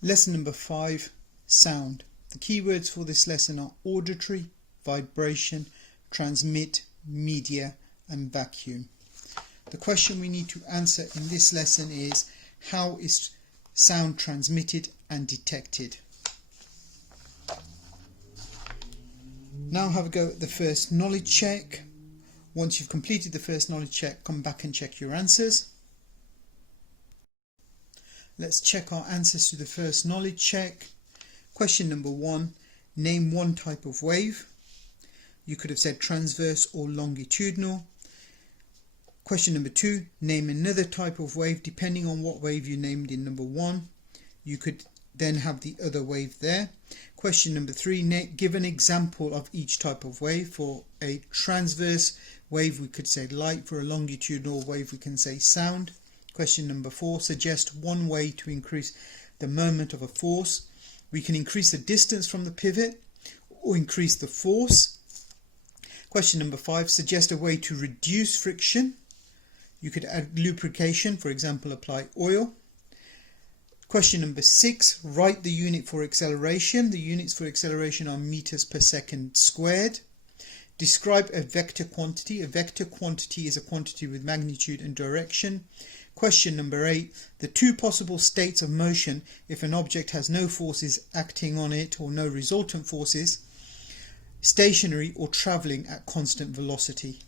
Lesson number 5, sound. The keywords for this lesson are auditory, vibration, transmit, media and vacuum. The question we need to answer in this lesson is, how is sound transmitted and detected? Now have a go at the first knowledge check. Once you've completed the first knowledge check, come back and check your answers. Let's check our answers to the first knowledge check. Question number 1, name one type of wave. You could have said transverse or longitudinal. Question number 2, name another type of wave. Depending on what wave you named in number 1, you could then have the other wave there. Question number 3, give an example of each type of wave. For a transverse wave we could say light, for a longitudinal wave we can say sound. Question number 4, suggest one way to increase the moment of a force. We can increase the distance from the pivot or increase the force. Question number 5, suggest a way to reduce friction. You could add lubrication, for example apply oil. Question number 6, write the unit for acceleration. The units for acceleration are meters per second squared. Describe a vector quantity. A vector quantity is a quantity with magnitude and direction. Question number 8, the two possible states of motion if an object has no forces acting on it or no resultant forces: stationary or travelling at constant velocity.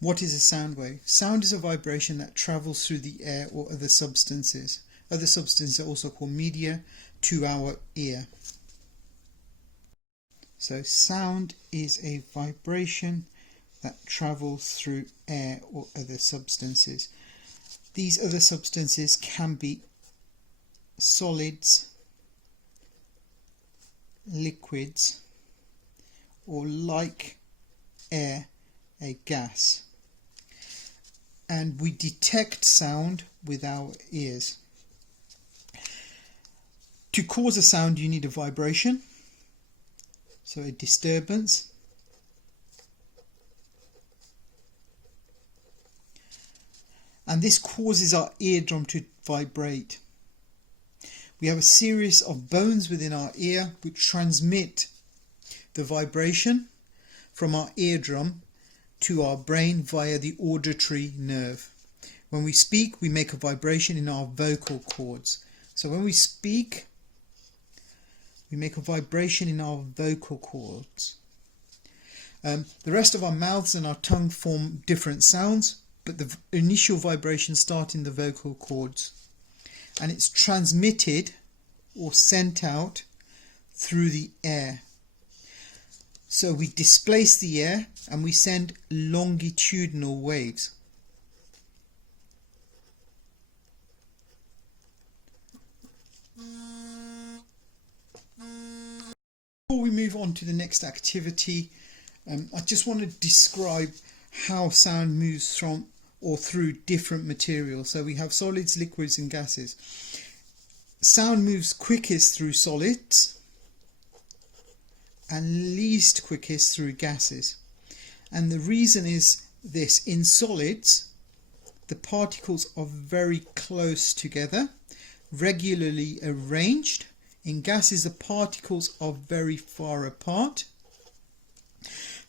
What is a sound wave? Sound is a vibration that travels through the air or other substances. Other substances are also called media to our ear. So sound is a vibration that travels through air or other substances. These other substances can be solids, liquids, or like air, a gas. And we detect sound with our ears. To cause a sound you need a vibration, so a disturbance. And this causes our eardrum to vibrate. We have a series of bones within our ear which transmit the vibration from our eardrum to our brain via the auditory nerve. When we speak, we make a vibration in our vocal cords. So when we speak, we make a vibration in our vocal cords. The rest of our mouths and our tongue form different sounds, but the initial vibrations start in the vocal cords, and it's transmitted or sent out through the air. So we displace the air and we send longitudinal waves. Before we move on to the next activity, I just want to describe how sound moves from or through different materials. So we have solids, liquids and gases. Sound moves quickest through solids and least quickest through gases. And the reason is this: in solids the particles are very close together, regularly arranged. In gases the particles are very far apart.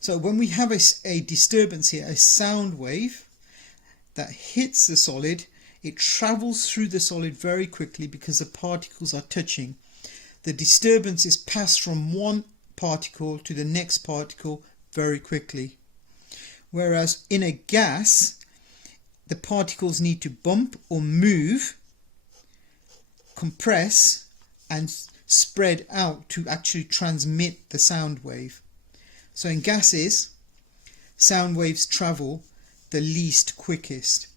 So when we have a disturbance here, a sound wave that hits the solid, it travels through the solid very quickly because the particles are touching. The disturbance is passed from one particle to the next particle very quickly. Whereas in a gas, the particles need to bump or move, compress and spread out to actually transmit the sound wave. So in gases, sound waves travel the least quickest.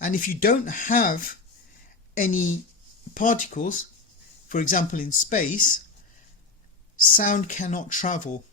And if you don't have any particles, for example in space, sound cannot travel.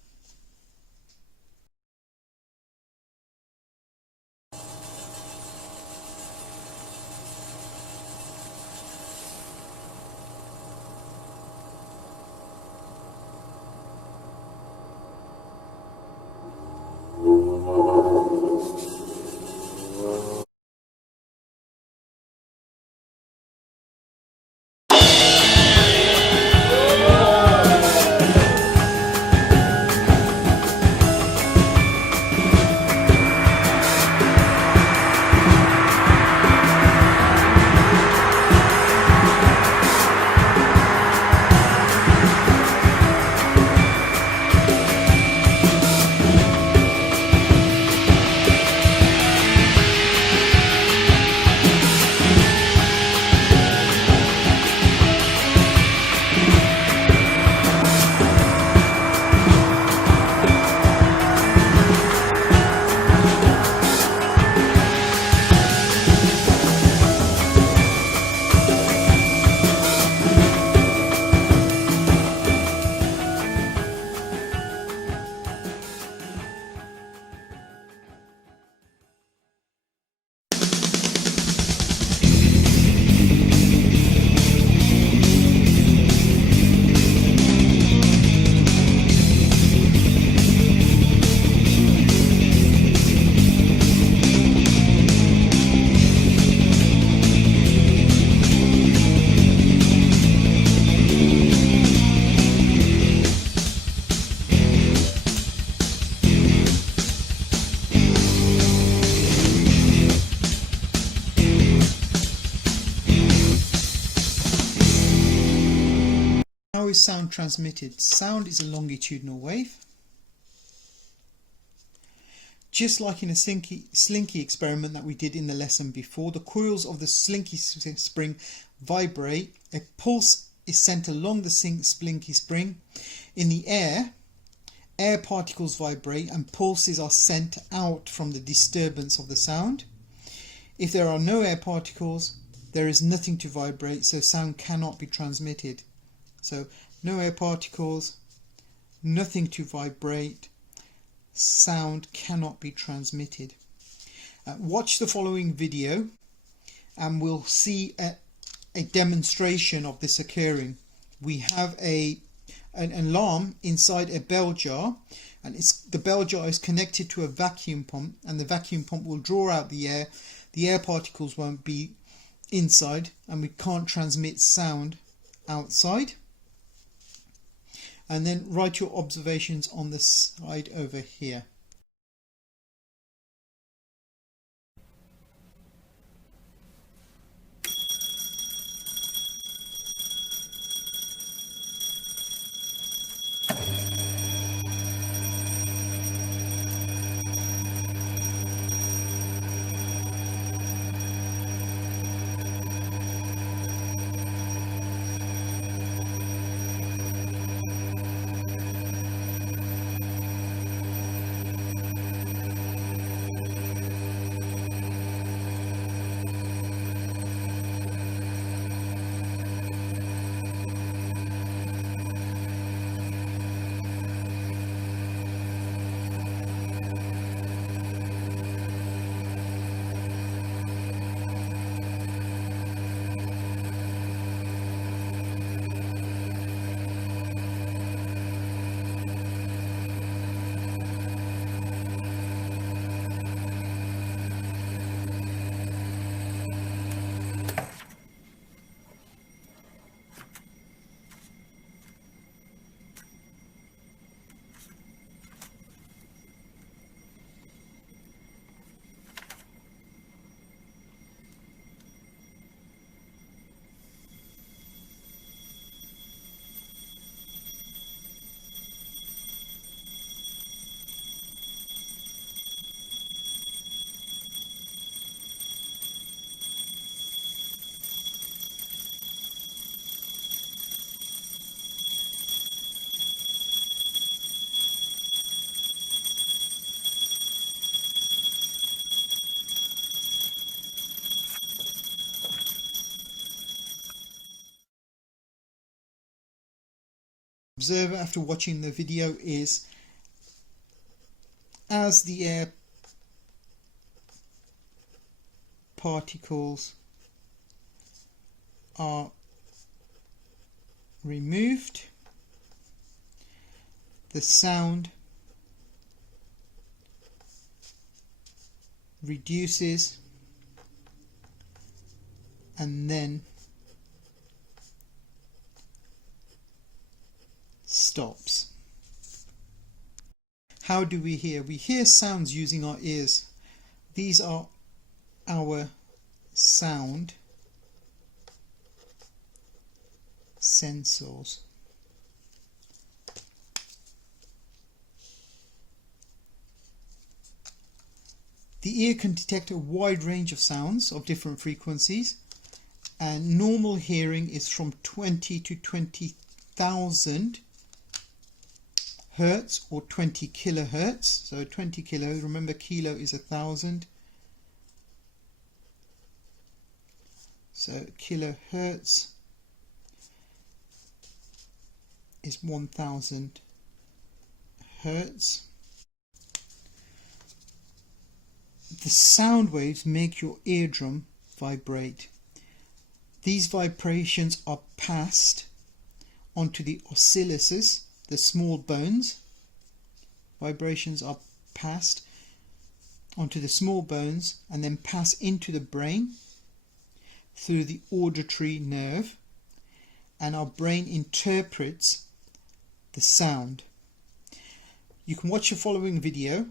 How is sound transmitted? Sound is a longitudinal wave. Just like in a slinky experiment that we did in the lesson before, the coils of the slinky spring vibrate. A pulse is sent along the slinky spring. In the air particles vibrate and pulses are sent out from the disturbance of the sound. If there are no air particles, there is nothing to vibrate, so sound cannot be transmitted. So no air particles, nothing to vibrate, sound cannot be transmitted. Watch the following video and we'll see a demonstration of this occurring. We have an alarm inside a bell jar, and the bell jar is connected to a vacuum pump, and the vacuum pump will draw out the air. The air particles won't be inside, and we can't transmit sound outside. And then write your observations on the side over here. Observe after watching the video is, as the air particles are removed, the sound reduces and then stops. How do we hear? We hear sounds using our ears. These are our sound sensors. The ear can detect a wide range of sounds of different frequencies, and normal hearing is from 20 to 20,000 hertz or 20 kilohertz. So 20 kilo, remember kilo is 1,000. So kilohertz is 1,000 hertz. The sound waves make your eardrum vibrate. These vibrations are passed onto the ocelluses, the small bones. Vibrations are passed onto the small bones and then pass into the brain through the auditory nerve, and our brain interprets the sound. You can watch the following video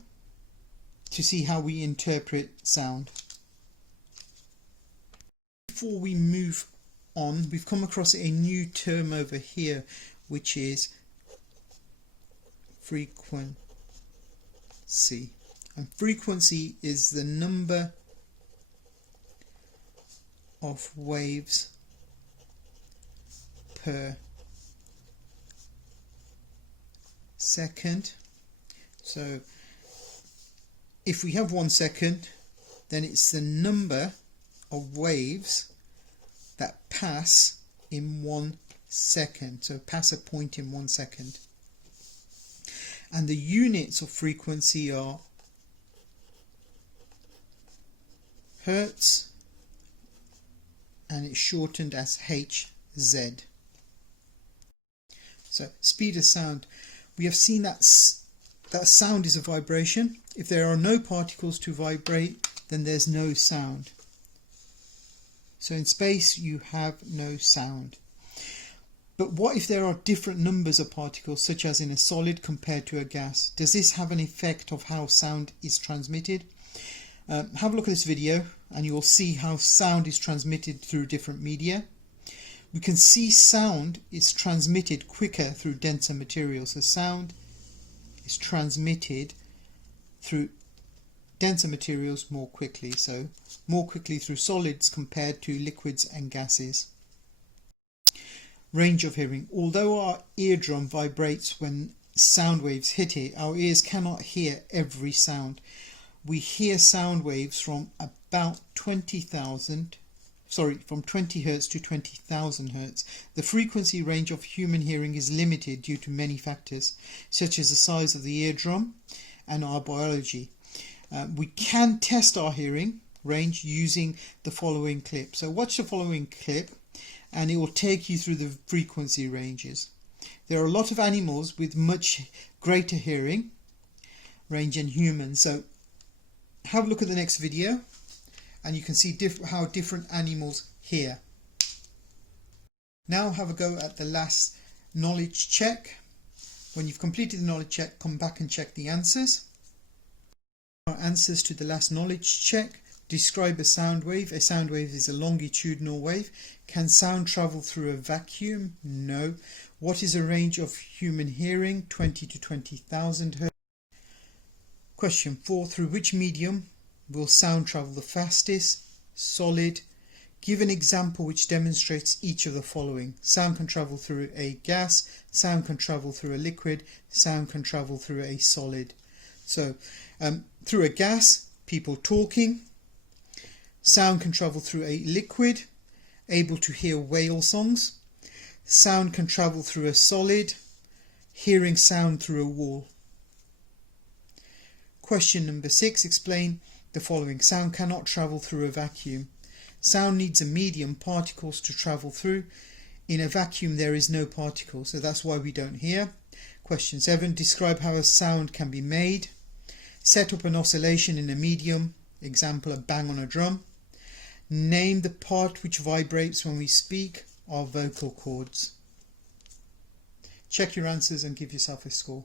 to see how we interpret sound. Before we move on, we've come across a new term over here. which is frequency. And frequency is the number of waves per second. So if we have 1 second, then it's the number of waves that pass in 1 second. So pass a point in 1 second. And the units of frequency are hertz, and it's shortened as Hz. So speed of sound. We have seen that sound is a vibration. If there are no particles to vibrate, then there's no sound. So in space you have no sound. But what if there are different numbers of particles, such as in a solid compared to a gas? Does this have an effect of how sound is transmitted? Have a look at this video and you will see how sound is transmitted through different media. We can see sound is transmitted quicker through denser materials. So sound is transmitted through denser materials more quickly. So more quickly through solids compared to liquids and gases. Range of hearing. Although our eardrum vibrates when sound waves hit it, our ears cannot hear every sound. We hear sound waves from about 20 Hz to 20,000 Hz. The frequency range of human hearing is limited due to many factors, such as the size of the eardrum and our biology. We can test our hearing range using the following clip. So watch the following clip and it will take you through the frequency ranges. There are a lot of animals with much greater hearing range than humans. So have a look at the next video and you can see how different animals hear. Now have a go at the last knowledge check. When you've completed the knowledge check, come back and check the answers. Our answers to the last knowledge check. Describe a sound wave. A sound wave is a longitudinal wave. Can sound travel through a vacuum? No. What is a range of human hearing? 20 to 20,000 Hz. Question 4. Through which medium will sound travel the fastest? Solid. Give an example which demonstrates each of the following. Sound can travel through a gas. Sound can travel through a liquid. Sound can travel through a solid. So through a gas, people talking. Sound can travel through a liquid, able to hear whale songs. Sound can travel through a solid, hearing sound through a wall. Question number 6. Explain the following. Sound cannot travel through a vacuum. Sound needs a medium, particles, to travel through. In a vacuum there is no particle, so that's why we don't hear. Question 7. Describe how a sound can be made. Set up an oscillation in a medium. Example, a bang on a drum. Name the part which vibrates when we speak. Our vocal cords. Check your answers and give yourself a score.